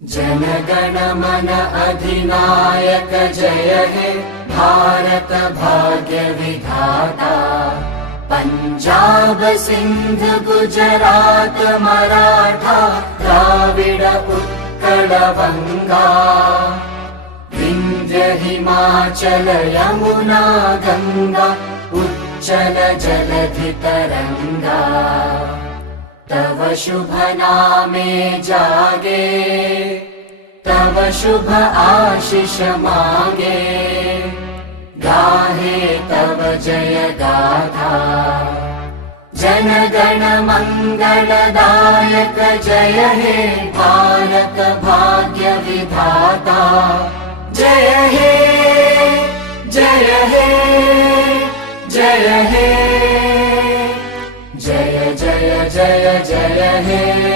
जनगण मन अधिनायक जय हे भारत भाग्य विधाता। पंजाब सिंध गुजरात मराठा द्राविड उत्कल बंगा। विंध्य हिमाचल यमुना गंगा उच्चल जलधि तरंगा। तव शुभ नामे जागे तव शुभ आशीष मांगे। गाहे तव जय गाथा जन गण मंगलदायक जय हे भारत भाग्य विधाता। जय हे जय हे जय हे जय जय जय जय हे।